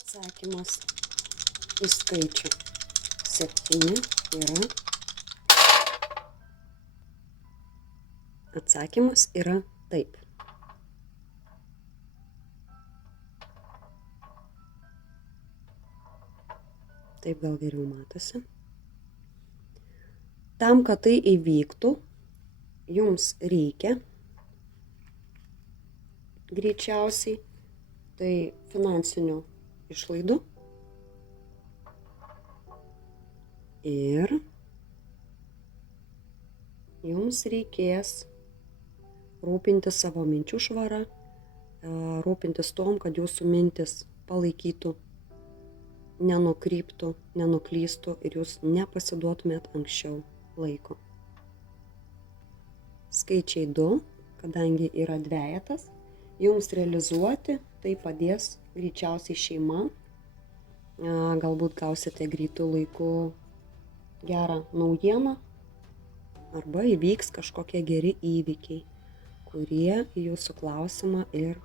Atsakymas į skaičių 7 yra. Atsakymas yra taip. Taip gal geriau matosi. Tam, kad tai įvyktų, jums reikia greičiausiai tai finansinių išlaidų ir jums reikės rūpintis savo minčių švara, rūpintis tom, kad jūsų mintis palaikytų, nenukryptų, nenuklystų ir jūs nepasiduotumėt anksčiau laiko. Skaičiai 2, kadangi yra dvejetas, jums realizuoti tai padės greičiausiai šeima. Galbūt gausite greitų laikų gerą naujieną arba įvyks kažkokie geri įvykiai, kurie į jūsų klausimą ir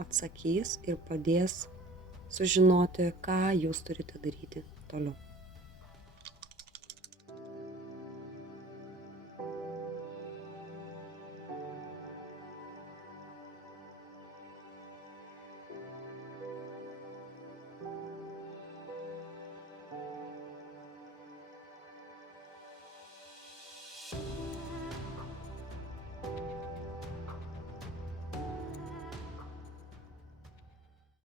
atsakys ir padės sužinoti, ką jūs turite daryti toliau.